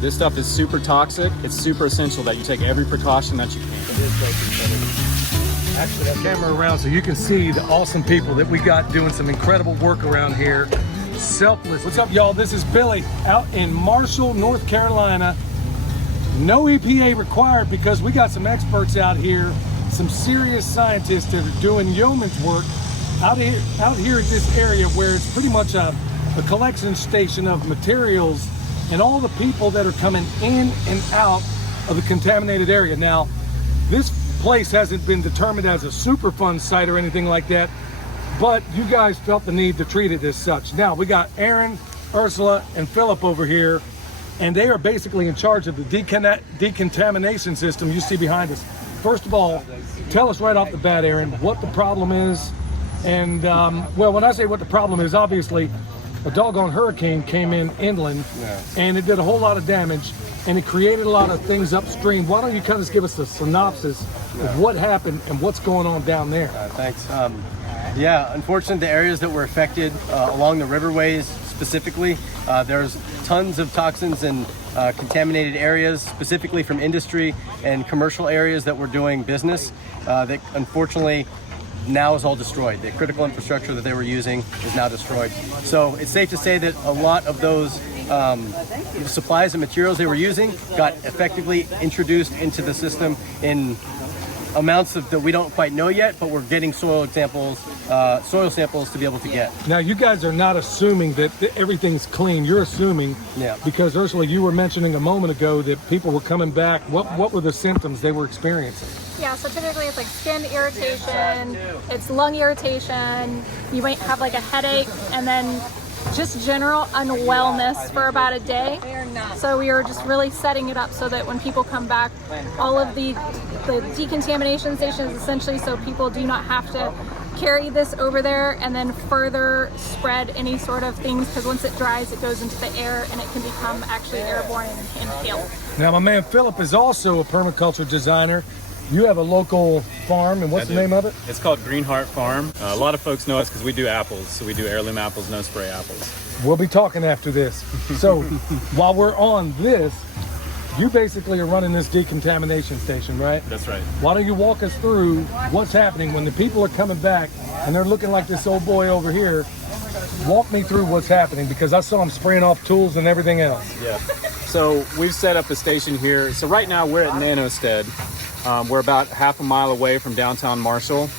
This stuff is super toxic. It's super essential that you take every precaution that you can. Actually, that camera around so you can see the awesome people that we got doing some incredible work around here. Selfless. What's up, y'all? This is Billy out in Marshall, North Carolina. No EPA required because we got some experts out here, some serious scientists that are doing yeoman's work out here at this area where it's pretty much a collection station of materials and all the people that are coming in and out of the contaminated area. Now, this place hasn't been determined as a Superfund site or anything like that, but you guys felt the need to treat it as such. Now, we got Aaron, Ursula, and Philip over here, and they are basically in charge of the decontamination system you see behind us. First of all, tell us right off the bat, Aaron, what the problem is. And, well, when I say what the problem is, obviously, a doggone hurricane came in inland, and it did a whole lot of damage, and it created a lot of things upstream. Why don't you kind of give us a synopsis of what happened and what's going on down there? Thanks. Yeah, unfortunately, the areas that were affected along the riverways specifically, there's tons of toxins and contaminated areas, specifically from industry and commercial areas that were doing business that unfortunately now is all destroyed. The critical infrastructure that they were using is now destroyed. So it's safe to say that a lot of those supplies and materials they were using got effectively introduced into the system in amounts that we don't quite know yet, but we're getting soil samples to be able to get. Now, you guys are not assuming that everything's clean. You're assuming, because Ursula, you were mentioning a moment ago that people were coming back. What were the symptoms they were experiencing? Yeah, so typically it's like skin irritation, it's lung irritation, you might have like a headache, and then just general unwellness for about a day. So we are just really setting it up so that when people come back, all of the decontamination stations essentially so people do not have to carry this over there and then further spread any sort of things, because once it dries it goes into the air and it can become actually airborne and inhaled. Now, my man Philip is also a permaculture designer. You have a local farm, and what's the name of it? It's called Green Heart Farm. A lot of folks know us because we do apples. So we do heirloom apples, no spray apples. We'll be talking after this. So while we're on this, you basically are running this decontamination station, right? That's right. Why don't you walk us through what's happening when the people are coming back and they're looking like this old boy over here? Walk me through what's happening, because I saw them spraying off tools and everything else. Yeah. So we've set up a station here. So right now we're at Nanostead. We're about half a mile away from downtown Marshall.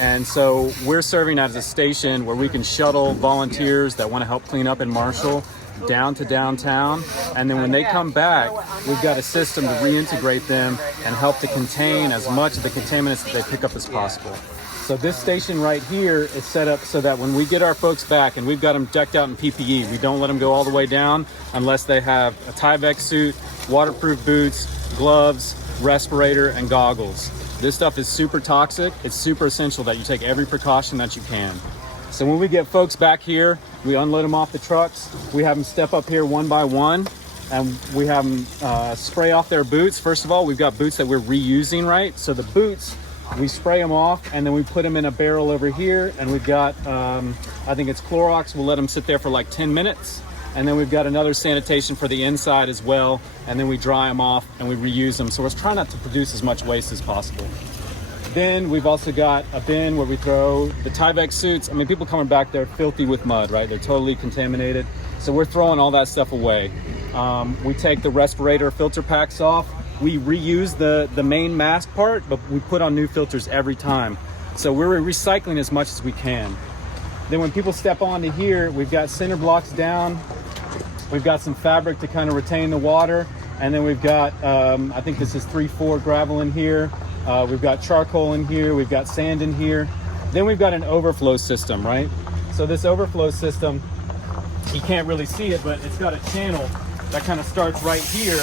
And so we're serving as a station where we can shuttle volunteers that want to help clean up in Marshall down to downtown. And then when they come back, we've got a system to reintegrate them and help to contain as much of the contaminants that they pick up as possible. So this station right here is set up so that when we get our folks back, and we've got them decked out in PPE, we don't let them go all the way down unless they have a Tyvek suit, waterproof boots, gloves, respirator, and goggles. This stuff is super toxic. It's super essential that you take every precaution that you can. So when we get folks back here, we unload them off the trucks. We have them step up here one by one, and we have them spray off their boots. First of all, we've got boots that we're reusing, right? So the boots, we spray them off, and then we put them in a barrel over here, and we've got, I think it's Clorox. We'll let them sit there for like 10 minutes. And then we've got another sanitation for the inside as well. And then we dry them off and we reuse them. So we're trying not to produce as much waste as possible. Then we've also got a bin where we throw the Tyvek suits. I mean, people coming back, they're filthy with mud, right? They're totally contaminated. So we're throwing all that stuff away. We take the respirator filter packs off. We reuse the main mask part, but we put on new filters every time. So we're recycling as much as we can. Then when people step onto here, we've got cinder blocks down. We've got some fabric to kind of retain the water. And then we've got, I think this is 3-4 gravel in here. We've got charcoal in here. We've got sand in here. Then we've got an overflow system, right? So this overflow system, you can't really see it, but it's got a channel that kind of starts right here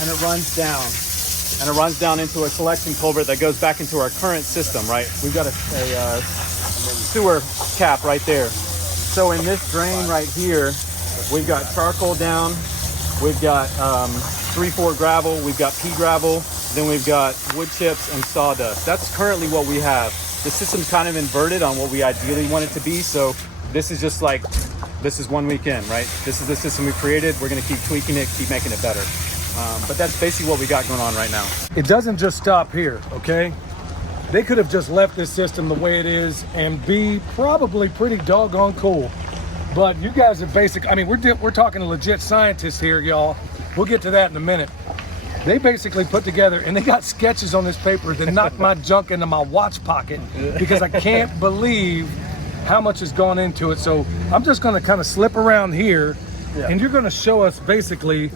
and it runs down. And it runs down into a collection culvert that goes back into our current system, right? We've got a sewer cap right there. So in this drain right here, we've got charcoal down, we've got 3-4 gravel, we've got pea gravel, then we've got wood chips and sawdust. That's currently what we have. The system's kind of inverted on what we ideally want it to be, so this is just like this is 1 week in, right? This is the system we created. We're going to keep tweaking it, keep making it better. But that's basically what we got going on right now. It doesn't just stop here, okay? They could have just left this system the way it is and be probably pretty doggone cool. But you guys are basic. I mean, we're talking to legit scientists here, y'all. We'll get to that in a minute. They basically put together, and they got sketches on this paper that knocked my junk into my watch pocket because I can't believe how much has gone into it. So I'm just going to kind of slip around here, and you're going to show us basically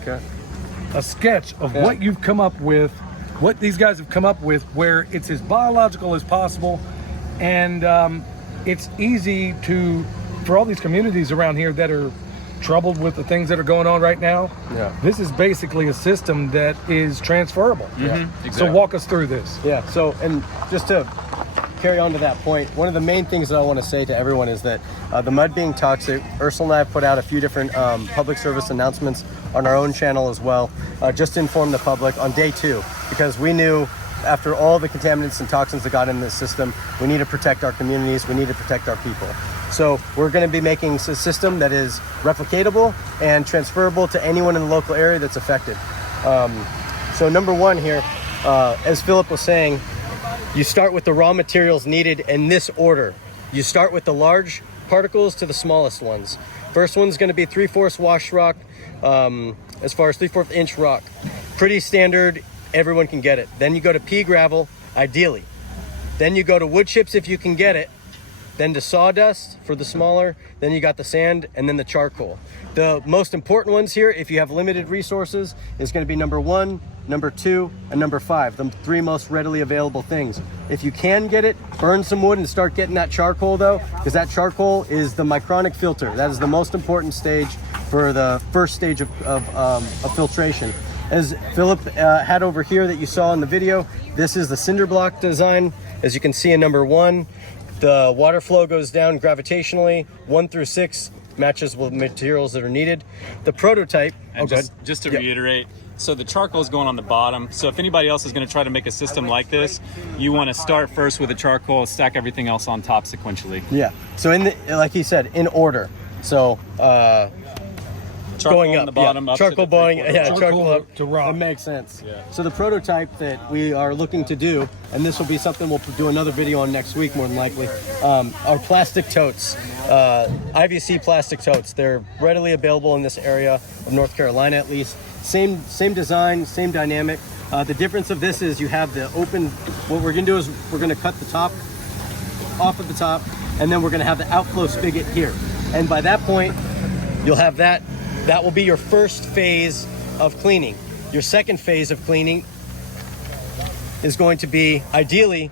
a sketch of what you've come up with, what these guys have come up with, where it's as biological as possible, and it's easy for all these communities around here that are troubled with the things that are going on right now. This is basically a system that is transferable. Exactly. So walk us through this. So, and just to carry on to that point, one of the main things that I want to say to everyone is that the mud being toxic, Ursula and I have put out a few different public service announcements on our own channel as well, just to inform the public on day 2, because we knew after all the contaminants and toxins that got in this system, we need to protect our communities, we need to protect our people. So we're going to be making a system that is replicatable and transferable to anyone in the local area that's affected. So number 1 here, as Philip was saying, you start with the raw materials needed in this order. You start with the large particles to the smallest ones. First one's going to be 3/4 wash rock, as far as 3/4 inch rock. Pretty standard, everyone can get it. Then you go to pea gravel, ideally. Then you go to wood chips if you can get it. Then to sawdust for the smaller. Then you got the sand, and then the charcoal. The most important ones here, if you have limited resources, is going to be number 1, number 2, and number 5, the 3 most readily available things. If you can get it, burn some wood and start getting that charcoal though, because that charcoal is the micronic filter. That is the most important stage for the first stage of filtration. As Philip had over here that you saw in the video, this is the cinder block design. As you can see in number 1, the water flow goes down gravitationally. 1 through 6 matches with materials that are needed. The prototype, And just to reiterate, so the charcoal is going on the bottom. So if anybody else is going to try to make a system like this, you want to start first with the charcoal, stack everything else on top sequentially. So like he said, in order. So Charcoal going on up, the bottom, up charcoal to the going, charcoal charcoal up to rock. It makes sense. So the prototype that we are looking to do, and this will be something we'll do another video on next week more than likely, are plastic totes, IVC plastic totes. They're readily available in this area of North Carolina at least. Same design, same dynamic. The difference of this is you have the open. What we're gonna do is we're gonna cut the top off of the top, and then we're gonna have the outflow spigot here. And by that point, you'll have that. That will be your first phase of cleaning. Your second phase of cleaning is going to be, ideally,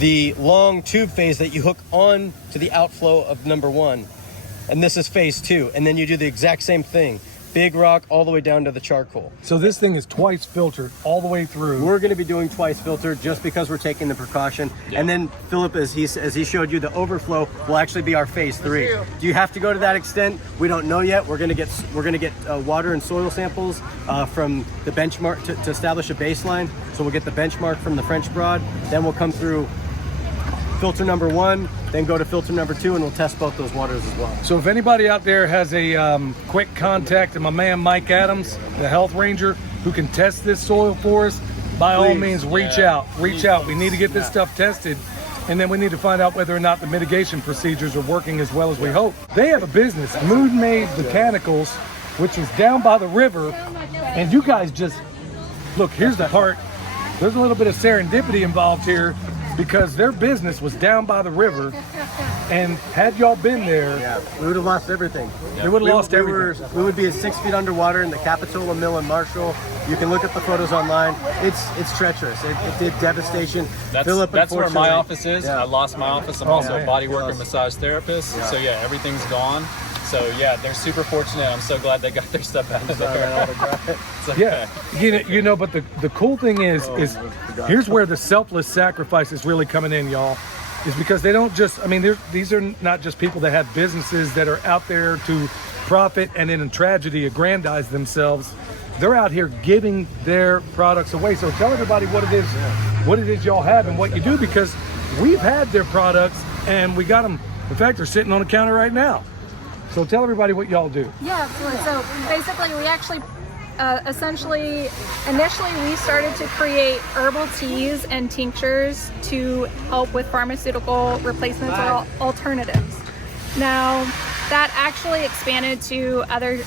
the long tube phase that you hook on to the outflow of number 1. And this is phase 2. And then you do the exact same thing. Big rock all the way down to the charcoal. So this thing is twice filtered all the way through. We're going to be doing twice filtered just because we're taking the precaution. And then Philip, as he showed you, the overflow will actually be our phase 3. Do you have to go to that extent? We don't know yet. We're going to get water and soil samples from the benchmark to establish a baseline. So we'll get the benchmark from the French Broad. Then we'll come through filter number 1, then go to filter number 2, and we'll test both those waters as well. So if anybody out there has a quick contact to my man Mike Adams, the health ranger, who can test this soil for us, by all means reach out. We need to get this stuff tested, and then we need to find out whether or not the mitigation procedures are working as well as we hope. They have a business, Moonmaid Botanicals, which is down by the river, and you guys just look, here's the part. There's a little bit of serendipity involved here, because their business was down by the river, and had y'all been there, we would have lost everything. They would have lost everything. We would be at 6 feet underwater in the Capitola Mill in Marshall. You can look at the photos online. It's treacherous. It did devastation. That's where my office is. I lost my office. I'm also a body worker massage therapist. So yeah, everything's gone. So yeah, they're super fortunate. I'm so glad they got their stuff out of there. You know, but the cool thing is here's where the selfless sacrifice is really coming in, y'all. Is because they don't just, these are not just people that have businesses that are out there to profit and in tragedy aggrandize themselves. They're out here giving their products away. So tell everybody what it is y'all have and what you do, because we've had their products and we got them. In fact, they're sitting on the counter right now. So tell everybody what y'all do. Yeah, absolutely. So basically, we actually, initially we started to create herbal teas and tinctures to help with pharmaceutical replacements or alternatives. Now, that actually expanded to other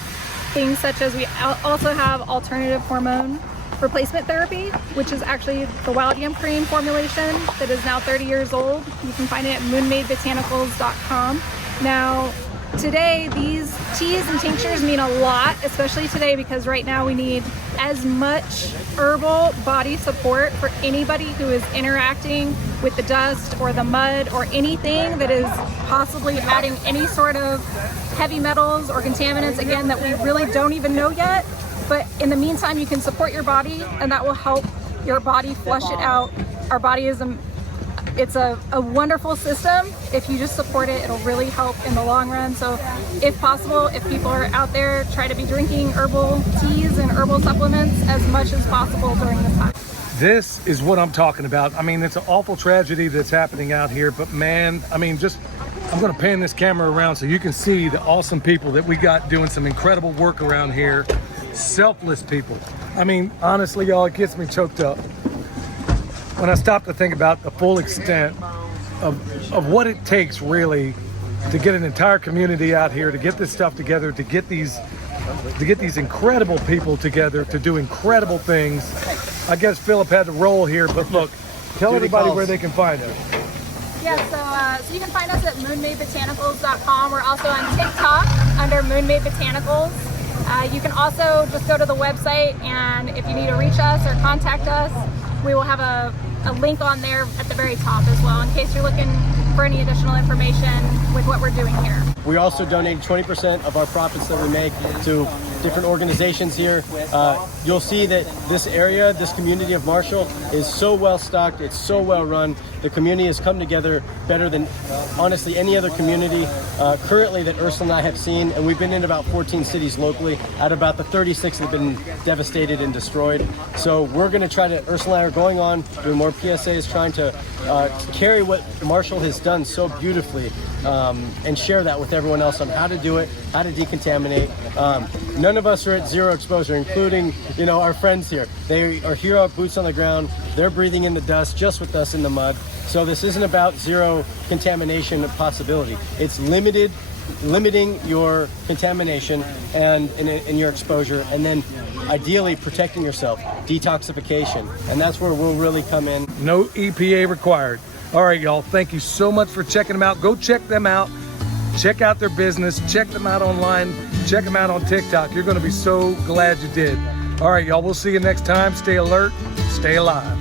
things, such as we also have alternative hormone replacement therapy, which is actually the wild yam cream formulation that is now 30 years old. You can find it at moonmaidbotanicals.com. Now, today, these teas and tinctures mean a lot, especially today, because right now we need as much herbal body support for anybody who is interacting with the dust or the mud or anything that is possibly adding any sort of heavy metals or contaminants, again, that we really don't even know yet. But in the meantime, you can support your body, and that will help your body flush it out. Our body is it's a wonderful system. If you just support it, it'll really help in the long run. So if possible, if people are out there, try to be drinking herbal teas and herbal supplements as much as possible during this time. This is what I'm talking about. I mean, it's an awful tragedy that's happening out here, but man, I mean, I'm gonna pan this camera around so you can see the awesome people that we got doing some incredible work around here. Selfless people. I mean, honestly, y'all, it gets me choked up when I stop to think about the full extent of what it takes really to get an entire community out here, to get this stuff together, to get these incredible people together to do incredible things. I guess Philip had to roll here, but look, tell everybody where they can find us. Yeah, so you can find us at moonmaidbotanicals.com. We're also on TikTok under Moonmaid Botanicals. You can also just go to the website, and if you need to reach us or contact us, we will have a link on there at the very top as well, in case you're looking for any additional information with what we're doing here. We also donate 20% of our profits that we make to different organizations here. You'll see that this area, this community of Marshall, is so well stocked, it's so well run. The community has come together better than honestly any other community currently that Ursula and I have seen, and we've been in about 14 cities locally out of about the 36 that have been devastated and destroyed. So we're going to try to, Ursula and I are going on, doing more PSAs, trying to carry what Marshall has done so beautifully and share that with everyone else on how to do it, how to decontaminate. None of us are at zero exposure, including, you know, our friends here. They are here up, boots on the ground. They're breathing in the dust just with us in the mud. So this isn't about zero contamination possibility. It's limiting your contamination and your exposure, and then ideally protecting yourself, detoxification. And that's where we'll really come in. No EPA required. All right, y'all, thank you so much for checking them out. Go check them out. Check out their business. Check them out online. Check them out on TikTok. You're going to be so glad you did. All right, y'all, we'll see you next time. Stay alert. Stay alive.